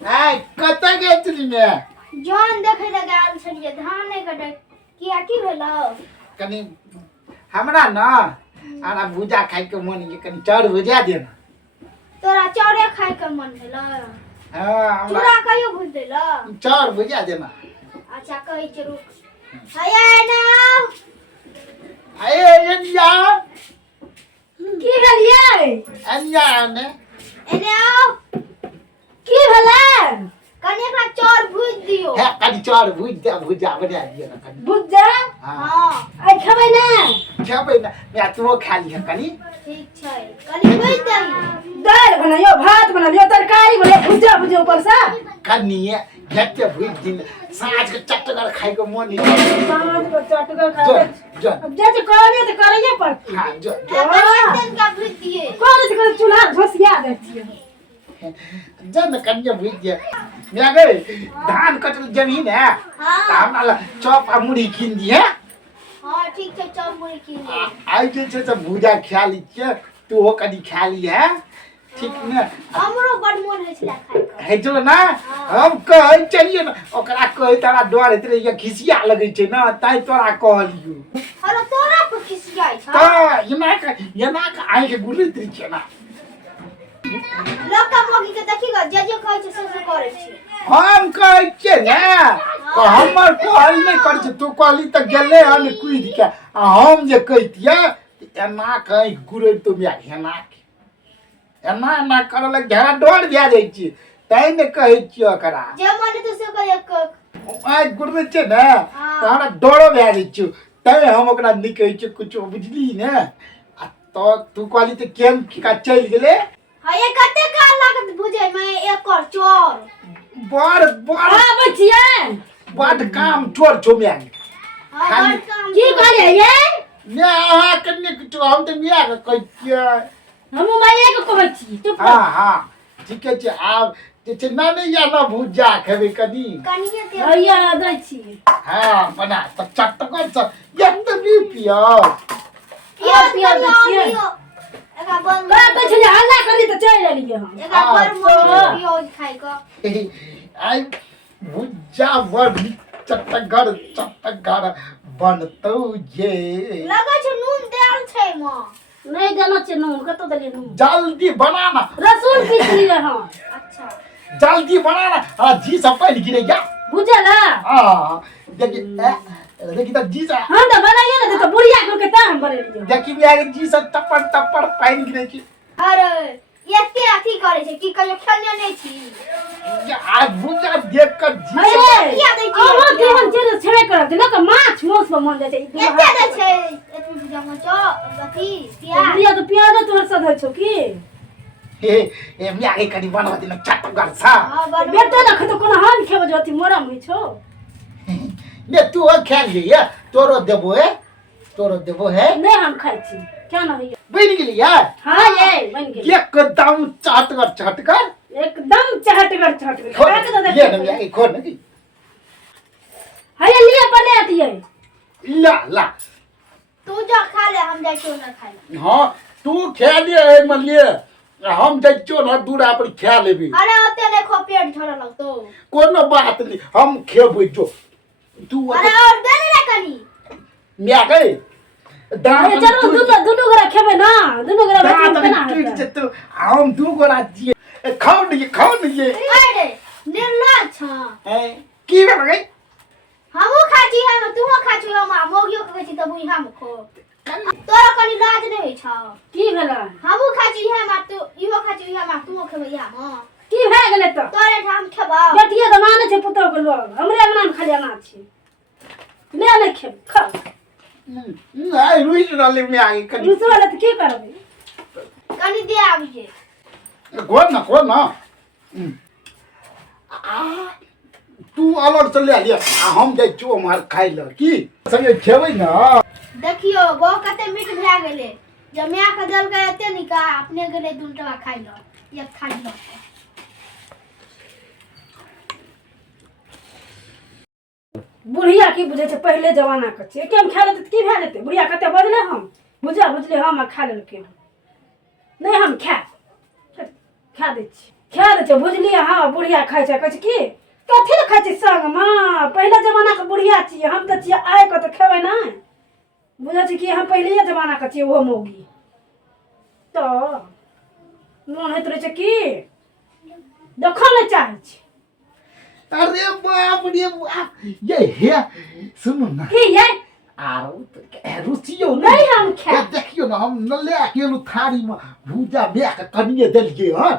आय कतऽ गेल छली ने जौन देखै लए गेल छलियै धान नहि कटै किया की भेलौ कनी हमरा न आना भुजा खाइ के मन ये कनी चाउर भुजा दे ना तोरा चाउरे खाइ के मन भेलौ हां चूड़ा कहियो भुज देला चाउर भुजा दे ना अच्छा कहै छी रुक हैया ना आये एनिया की भेलियै एनिया ने एने आओ की भेलै कनी एकरा चाउर भुज दियौ है कनी चाउर भुज दे भुजा बना दियो ना कनी भुज दे हां आई खेबै ना खेबै ना मैं तू खा लिह कनी ठीक छै कनी भुज दही दाल बनाइयो भात बनाइयो तरकारी बनाइयो भुजा भुजियो ऊपर से कनी जत्ते भुज दिन साँझ के चटगर खाइ के मन ये साँझ को चटगर खा जो अब जे करबे त करैये पड़त हां जो दिन का भुज दिए कर चूल्हा झोसिया दे छियै जन कन्या भुज दे मैं गए धान कटल जमीन है हां हमरा चॉप आ मुड़ी किन दिए हां ठीक छै चाउर मुड़ी किन ले आई जे छै से भुजा खा ली छै तू हो कनी खा ली है ठीक ने हमरो बड मोन होइ छला खाइ के है चलो ना हम कहै चलिए ना ओकरा कहै तारा डर हेतै ये खिसिया लगै छै ना ताई तोरा कहलियो अरे तोरा पर खिसियाइ छ त येना का आइ के गुरैत रही छै ना लका मोगी के देखि ग जे कहै छै से करै छै हम कहै छियै ने तो हमर कहल नहीं कर छै तू कहली त गेले हन कुइद के आ हम जे कहितिए एना कहीं गुरै तो मिया हेना एना एना करल घेरा डर भए जाइ छी तै ने कहै छियै ओकरा जे मन तो से कह एक आइ गुरै छै ने त हमरा डरो भए जाइ छै तै हम ओकरा नहीं कहै छियै कुछ बुझली ने आ तो तू कहली त केम का चल गेले हाय कते काल लागत बुझे में एक और चोर बड़ बड़ आबै छियै बड़ काम चोर छौ मिया खाली की कहले ये ने अहाँ कन्ने कुछ हम त मिया के कहै छियै हम माये के कहै छी चुप हां हां ठीके छै आब जे छै ना ने या ना भुजा खेबै कनी कनिए दे भैया दै छी हां बना त चटकर से एक भी पियो पिया दै छियै एका बन का कहै छै हल्ला करी त चल एलियै हम एका पर मोन पियो खाइ के आई भुजा बड़ चटकर बनतौ जे लगे छै नून देल छै म नहीं देना छै नून कतो देलियै नून जल्दी बना ना लहसुन पीस लिया हां अच्छा जल्दी बना ना हां जी सब पहले गिरे जा बुझला हां देखी त जी सा हम त बनाइए ना त बुढ़िया को के ता हम बनेलियै देखी बिया जी सब टपर पानी गिरे छी अरे एते अथी करे छै की कहियो खेलने नहीं छी आज भुजा देख कर जी अरे किया दै छी ओहो केहन चीज छेबे करत लोक माछ मौस पर मन जाय छै एते दै छै एते बुझा म चो अथी पिया बुढ़िया तो प्याज तोहर सद होइ छौ की ए मिया के कनी बनवा दिन चटकर सा हां बड़ बेटा ना खतो कोना हम खेबो जो अथी मोरा में छौ ने तू खा लिए तोरो देबो है नहीं हम खाइ छी क्या ना होइए बन गेली यार हां ये बन गेल एकदम चटकर एकदम चहटगर खा के तो ये देख ना मिया एक खोल नहीं हाय लिए बने आती है ला तू जो खा ले हम जाय क्यों ना खाई हां तू खा लिए मन लिए हम जाइयो ना दूरा पर खा लेबी अरे ओते देखो पेट झड़ लगतो कोनो बात नहीं हम खेबै जो तू अरे और दे रे कनी मिया गई अरे चलो दुनु गोरा खेबे ना दुनु गोरा भात बना टूट जतो हम दू गोरा दिए खाओ नहीं अरे निर्ला छ की भे गई हमहु खाची हम तू खाची हम मोगियो कहै छी तब हम खो तोरा कनी लाज नहीं होई छ की भेला हमहु खाची हम तू इहो खाची हम तू खेबै हम की भए गेलै त तोरे हम खेबा बेटिया त माने छै पुतो के लोग हमरे अंगना में खाली अनाज छै ले ले खेब खा नहीं रुई डाले में आगे कनी दूसरा वाला त की करबे कनी दे आबिए खोल ना तू अलग से ले लिया हम जाय छो मार खाइ ल की संगे खेबै ना देखियो गो कते मीठ भए गेलै जब मैं के दल के एते निका अपने गेले दुनटा खाइ ल एक खाइ ल बुढ़िया की बुझे छै पहले जमाना के छै केम खा लेते की भए जेते बुढ़िया कते बजले हम बुझले हम खा लेलके नहीं हम खा दे छी खा दै छै बुझलिए। हाँ बुढ़िया खाइ छै कहै छै की कथी लए खाइ छै संग माँ पहिले जमानाके बुढ़िया छियै हम तऽ छियै आइके तऽ खेबै नहि बुझै छी कि हम पहिलेहे जमानाके छियै ओहो मौगी तऽ मोन होइत रहै छै की देखऽ नहि चाहै छी। अरे बाप रे बाप ये हे सुनू ना की ये आरो तो रुचियो नहीं हम खाए देखियो ना हम न ले गेलू थारी में भूजा में के कनिए देलिए हन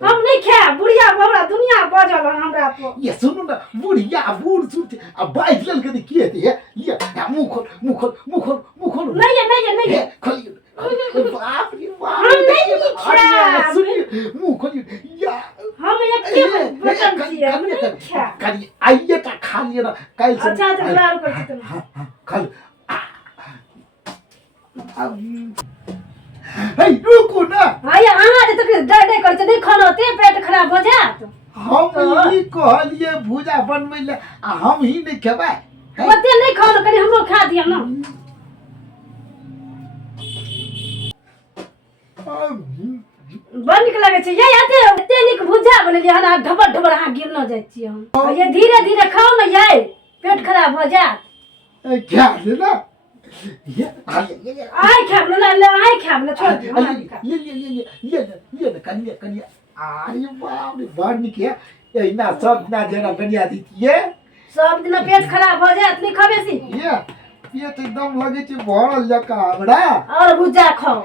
हम नहीं खाए बुढ़िया हमरा दुनिया बजल हन हमरा पर। ये सुनू ना बुढ़िया बूढ़ सुट अब बाइक लेल के की हेते ये मुंह खोल नहीं हे खोलिए बाप रे बाप हम नहीं खाए सुनिए मुंह खोलिए या हम एक बचन छियै हम नहीं खाए। कनी आइए ता खा लिए ना काल से अच्छा तो बुरा कर छी तुम हां खा हे रुकू ना आया अहाँ जे तक डर कर छै नहीं खाना ते पेट खराब हो जात। हम ई कहलिए भूजा बनबै ले आ हम ही नहीं खेबै ओते नहीं खाओ कनी हमरो खा दिया ना। बड़ नीक लागे छै ये एते नीक भुजा बनेलिए हन ढबर ढबर अहाँ गिर न जाइ छी हम ये धीरे धीरे खाओ ना ये पेट खराब हो जात। क्या है ना ये आइ खाब ले आइ खाब ले छोड़ दियो ये कनिया अरे बाप रे बड़ नीक है एना सब ना जेना कनिया दीतिए सब दिन पेट खराब हो जात नहीं खाबे सी ये तो एकदम लगे छै भरल जका हमरा और भुजा खाओ।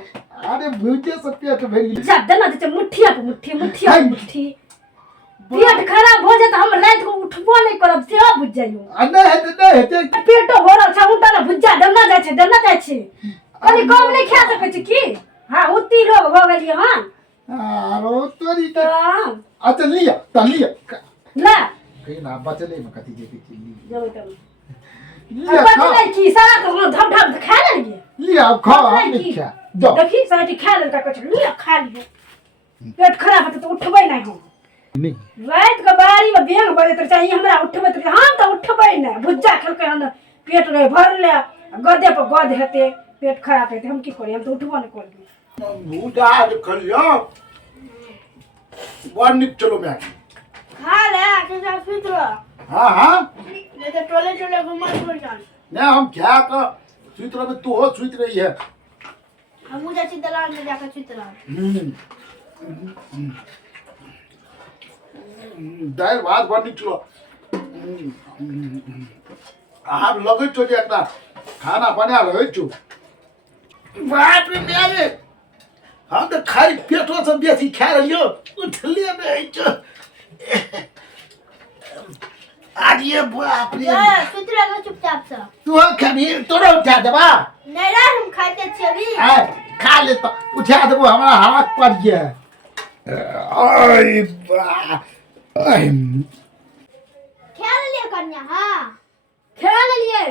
अरे भूजे से पेट भरि ज्यादा ना दे मुठिया पे मुट्ठी पेट खराब हो जात हम रात को उठबो नहीं करब से बुझ जाइयो नहीं हेते पेटो भरल छ उठा ना भुजा देना जाय छै कनी कम नहीं खा सकै छी की। हां उती लोग हो गेलिए हन आरो तोरी त अच्छा लिया ला कहीं ना बचले में कथी जेते चिल्ली जबै तब लिया अब नहीं की सारा तो धप धप खा लेलिए लिया खा नहीं खा दो देखी साटी खा लेलका कुछ लिया खा लिए पेट खराब होते तो उठबै नहीं हम नहीं रात के बारी में बेंग बजत चाहिए हमरा उठबै तो हम तो उठबै नहीं भुज्जा खेलकै हम पेट रहे भरले गदे पर गद हेते पेट खराब हेते हम की करी हम तो उठबो नहीं करबी भूजा खलियो बड़ निक चलो मैं खा ले के फित्र हां नहीं तो टोले घुमा छोड़ जान ना हम क्या का सूत्र में तू हो सूत रही है हम मुझे अच्छी दलान में जाकर फित्र दाल भात बड़ निक चलो आप लगे तो जे एकटा खाना बना रहे छु बाप रे मेरे हम तो खाई पेटो से बेसी खा रहियो उठले नहीं छु आज ये बाप रे फित्र का चुपचाप से तू खानी तोरा उठा देबा नहीं रे हम खाते छी अभी खा ले तो उठा देबो हमरा हाथ पड़ गया आई बा आई खा ले कन्या हां खा लेलिए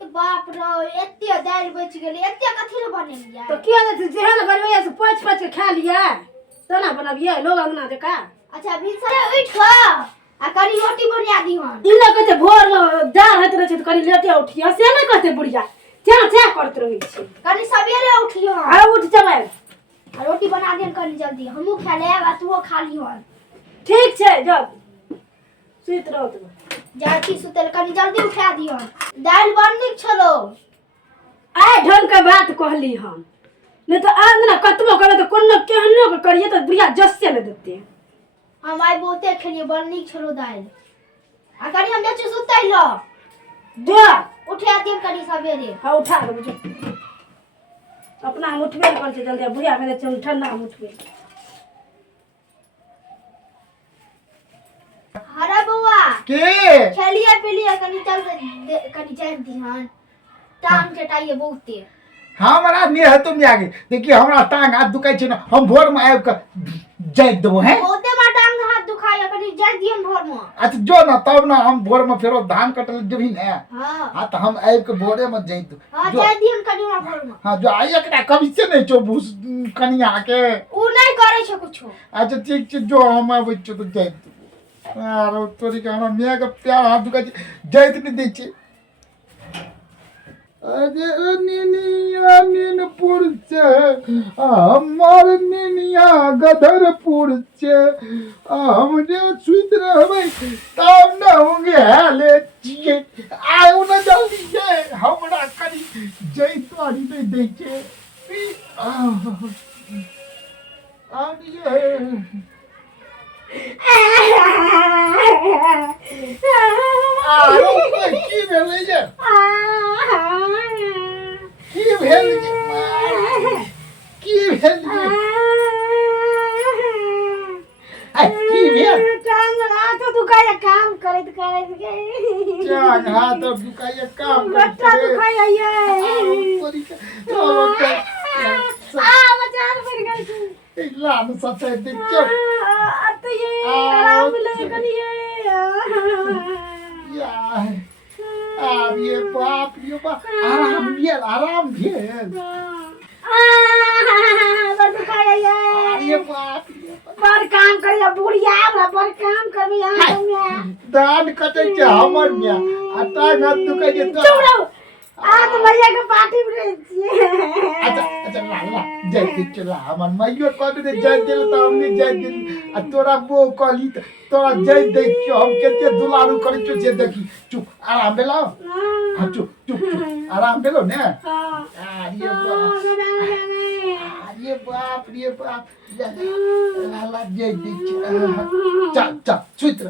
बाप रे एते दाल बच गेले एते कथि ले बनेलिए तो किया दे जेहन बनबै से पाँच के खा लिया तना बनबिए लोग अंगना जका। अच्छा बिसरे उठ आ कनी रोटी बना दी हन इला कहते भोर दाल हत रहे छै कनी लेटे उठिया से नहीं कहते बुढ़िया क्या करत रही छी कनी सवेरे उठियो आ उठ जमाय आ रोटी बना देन कनी जल्दी हमहू खा लेब आ तूहो खा लिहन ठीक छै जब सुत रहो तू जाती सुतल कनी जल्दी उठा दिहन दाल बड़ नीक छलो आइ ढंग के बात कहली हम नहीं तो आज ना कतबो करे तो कोनो केहनो के करिए तो बुढ़िया जस से न देते हम आई बहुते खेलिए बड़ नीक छलो दाल आ कनी हम जाची सुतै लो जा उठा देब कनी सवेरे हाँ उठा दे मुझे अपना हम उठबे कर छै जल्दी बुढ़िया के दे ठंडा हम उठबे हरा बउआ के खेलिए पिलिए कनी चल कनी जान दिहन टांग चटाइए बहुते हमरा ने है तुम आगे देखिए हमरा टांग हाथ दुखाई छै ना हम भोर में आब के जाइत देबो है बहुते बार टांग हाथ दुखाइए कनी जान दिहन भोर में अच्छा जो ना तब ना हम भोर में फेरो धान कटल जभी ने हां हां तो हम आब के भोरे में जाइत हां जान दिहन कनी भोर में हां जो आई एकटा कभी से नहीं छो भूस कनिया के उ नहीं करे छै कुछो अच्छा ठीक छै जो हम आबै छ तो जाइत आरो तोरी के हमरा मिया के प्यार हाथ दुखाई जाइत नहीं दै छै अरे निनिया नीनपुर से हमार निनिया गदरपुर से हमने सुत रहबै तब न होंगे हाले छिए आयो न जल्दी से हमरा करी जई तोरी नहीं दै छै आनिए की भेलै जे की भेल जे की भेल जे की भेल टांग हाथ दुखाया काम करत करत चांग हाथ दुखाया काम गट्टा दुखाया ये मचान पड़ गई थी लान सच्चाई देख चल तो ये आराम ले करिए यार अब ये बाप आराम भेल बड़ दुखाया ये बाप बड़ काम करिया बुढ़िया हमरा बड़ काम करबी यहाँ में दान कटे छै हमर में आटा हाथ दुखाई जे चुप रहो आज भैया के पार्टी में छिए अच्छा ला जय के चला हमर माइयो कहबे दे जय दिल त हमनी जय दिल आ तोरा बो कहली त तोरा जय दे के हम केते दुलारू करै छ जे देखी चुप आराम भेलो हां चुप आराम भेलो ने हां ये बाप ला जय दे चल सुत्र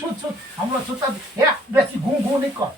छुट हमरा सुता हे बेसी घू नहीं कर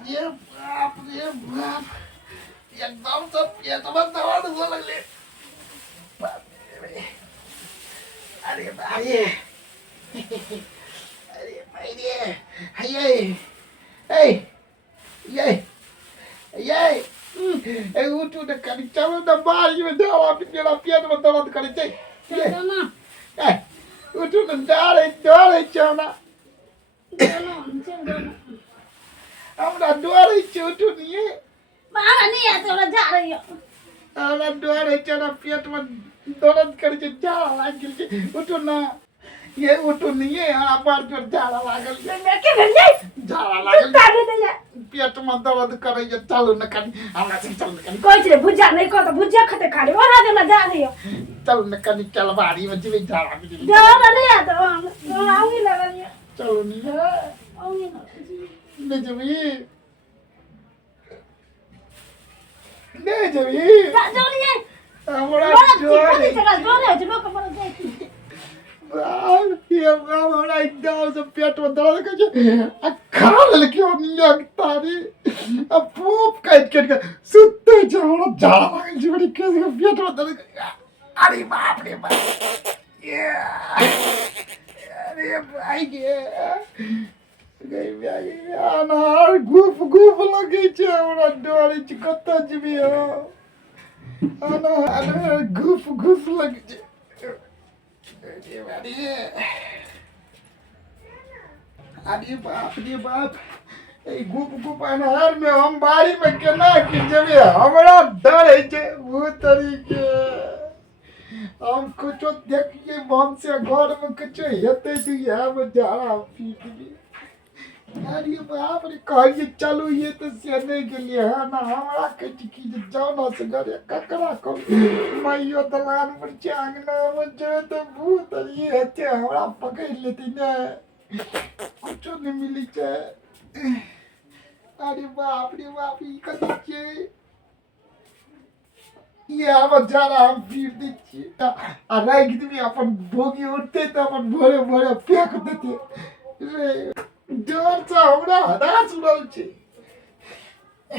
ये बाप एकदम सब पेटमा दर्द हो लगले बाप रे अरे भाई ये उठू न करी चलो न बारी में दवा मेरा पेट में दर्द करे छै उठू न डाले चौना हमरा डोरे छै उठू नहीं मारा नहीं है तोरा जा रही हो हमरा डोरे छै ना पेट में दर्द करे छै झाड़ा लाग गेल छै उठू ना ये उठू नहीं है बार जोर झाड़ा लागल छै मैं के भेल जाई झाड़ा लागल काटे दे जा पेट में दर्द करे छै चलू न कनी हमरा से चल न कनी कोई छे भुजा नहीं को तो भुजा खते खाली ओरा दे ना जा रही हो चल न कनी चल बारी में जेबे झाड़ा में जा नहीं है तो आऊंगी लगलिए चलो नहीं आऊंगी ना ले जेबी जोड़िए हमरा जोड़े जोड़े लोग पर जाई ये हमरा एकदम से पेट में दर्द करे छै आ खा लेल क्यों नहीं तारी अब पोप काट के सुत्ते छै हमरा झाड़ा लागल छै बड़ी के पेट में दर्द अरे बाप रे बाप ये अरे भाई गे गई अनार गुफ लगे छै हमरा डरे छै कत जेबी हो अनार गुफ लगे छै अरे बाप ए गुप अनार में हम बारी में केना की जेबे हमरा डर है छै वो तरीके हम कुछ देखिए मन से घर में कुछ हेते तो यह में झाड़ा पीट दी अरे बाप रे कहिए चलो ये तो सेने के लिए है ना हमारा कटी की जाओ ना से घरे ककरा को माइयो दलान पर चांगना में जो तो भूत ये हते हमरा पकड़ लेती ना कुछ नहीं मिली छै अरे बाप रे ई कथि छै ये अब जरा हम पीट दी छी आ राख दी अपन भोगी उठते तो अपन भोरे फेंक देते रे डर से हमरा हदास उड़ल छै अरे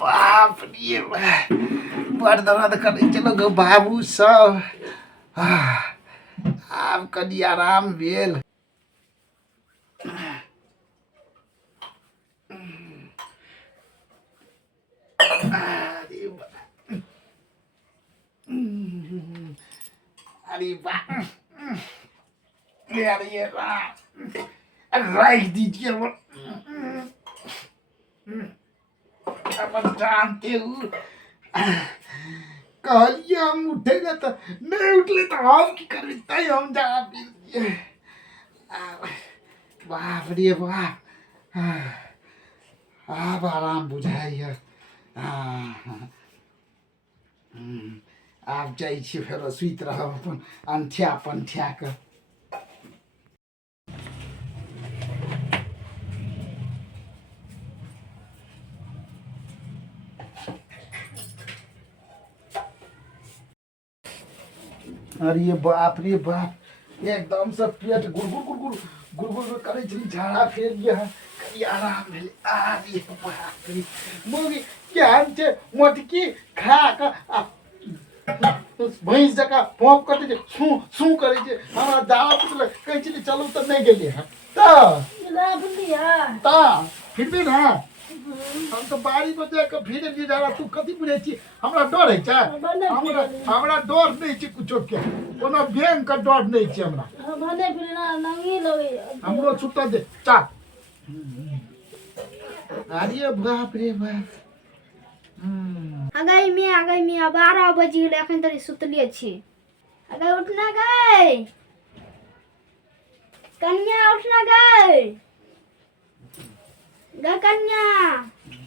बाप रे बड़ दर्द करे चलो गो बाबू सब आब कनी आराम भेल अरे वाह अरे वाह राख दीजिए अपन जानते हो कहलिए हम उठेगा तो नहीं उठले तो हम की कर तय हम जा बाप रे बाप अब आराम बुझाइए आब जाइ छी फेर सुति रहब अपन अंठिया पंठिया के अरे बाप रे बाप एकदम से पेट गुड़गुड़ करे छी झाड़ा फेर ये आराम भेल अरे बाप रे मोगी केहन छै मोटकी खा के भैंस जका पोप कटे छै सू करे छै हमरा दावा पुतले कहै छी चलू तऽ नहीं गेलिए हँ तऽ फिर भी ना हम तो बारी में जाके फिर नहीं जा रहा तू कथी बुझे छी हमरा डर है छै हमरा डर नहीं छै कुछो के कोनो बैंक का डर नहीं छै हमरा भने फिर ना नंगी लगे हमरो छुट्टा दे चा अरे बाप रे बाप अगै मैं 12 बजे गेलै एखन तरी सुतले छी अगै उठना गै कन्या उठना गै गा कन्या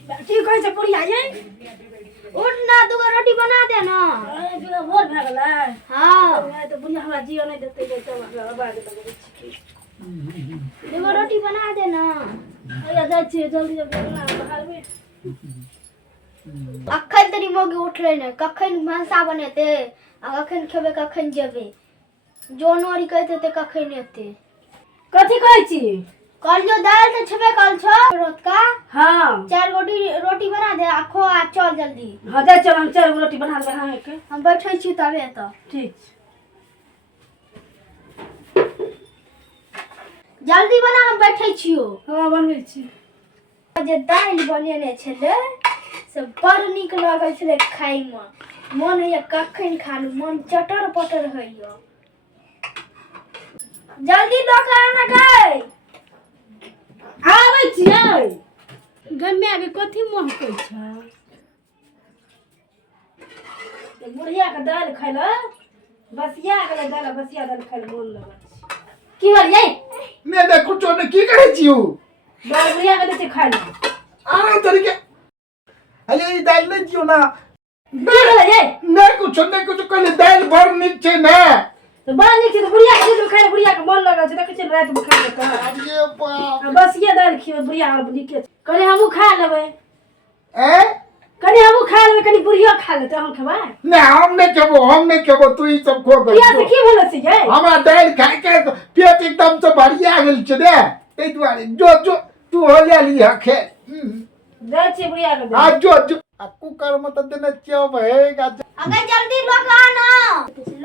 की कहै छै बुढ़िया ये उठ ना दूगो रोटी बना दे ना अरे बिना भोर भए गेलै हाँ तो बुढ़िया हमरा जियो नहीं देते जे तब हमरा आवाज लगे छी दूगो रोटी बना दे ना अरे जाइ छी जल्दी बना बाहर में अखन तरी मोगी उठले ने कखन भंसा बनेते आ कखन खेबे कखन जेबे जोनोरी कहते ते कखन एते कथी कहै छी कल जो दाल तो छबे कल छो रोट का हां 4 रोटी बना दे आखो आ चल जल्दी हां जा चल हम 4 रोटी बना दे हां के हम बैठै छी तबे त ठीक जल्दी बना हम बैठै छियो हां बनबै छी जे दाल बनेने छले से बड़ नीक लागै छले खाइ में मन होइए कखन खालू मन चटर पटर होइए जल्दी लऽ के आना गई आबै छियै गन्या के कथी मोह कहै छै बुढ़िया के दाल खैला बसिया के दाल बसिया दाल खैला मन लगै छै की भेल ये ने कुछो ने की कहै छी बुढ़िया के देते खैला आराम तरीके अरे ई दाल नहीं दियो ना की भेल ये नहीं कुछ कहले दाल बड़ नीक छै ना तो बड़ा नीक छै तो बुढ़िया के देते खाए बुढ़िया के मन लगै छै देखै छै रात में खाए त अरे बाप बसिया दाल खियो बुढ़िया और नीक छै कहले हमहु खा लेबै ए कनी हमहु खा लेबै कनी बुढ़िया खा लेतै हम खेबै ने हम नहीं खेबो तू ई सब खो गई किया से की भेल से ये हमरा दाल खाइ के पेट एकदम से भरिया गेल छै ने तै दुआरे जो तू हो ले लिया खे दे छी बुढ़िया के आ जो आ कुकर में तो देने छियो भएगा अगर जल्दी लोग आना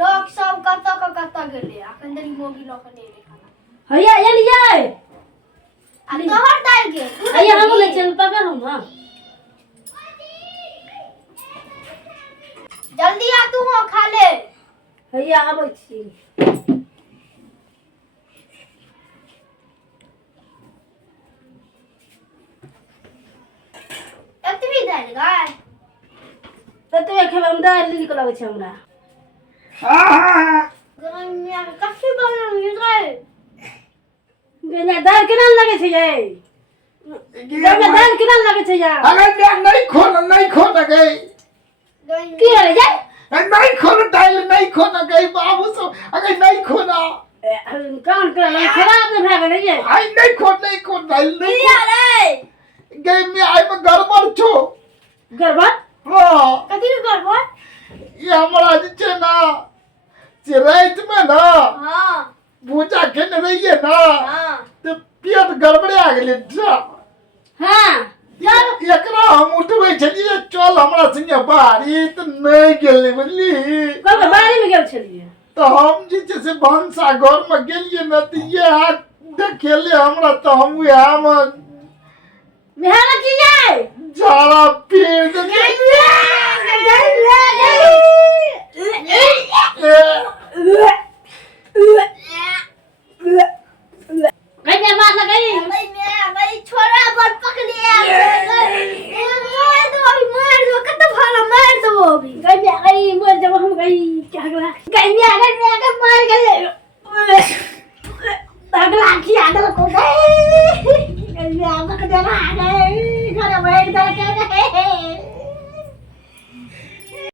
लोग सब कत गेले अखन तरी मोगी लोग ने खाना हैया एलियै आ तोहर दाल गे हैया हम ले चल पकड़ हम हां जल्दी आ तू हो खा ले हैया आबै छी एतबी दाल गाय तते खेबै हम दाल नीक लगै छै हमरा गरमिया कथी बनल गाय गन्या दाल केना लगै छै ये गन्या दाल केना लगै छै यार अगर नहीं खो ना गई की रे ये नहीं खो दाल नहीं खो ना गई बाबू सब अगर नहीं खो ना कान के लग खराब नहीं भए गेलै ये आई नहीं खोद दाइल नहीं किया रे गई में आई में गड़बड़ छो गड़बड़ हां कथी के गड़बड़ ये हमरा जे छै ना से रात में ना हां भूजा खेने रहिए ना हां तो पेट गड़बड़ा गेलै हां एकरा हम उठबै छलिए चल हमरा संगे बाड़ी त नहीं गेलै बुझली कब बाड़ी में गेल छलिए तो हम जे छै से भंसा घर में गेलिए न त ये हाथ देखेले हमरा तो हम उहा में बिहार की जाए झाड़ा पीर के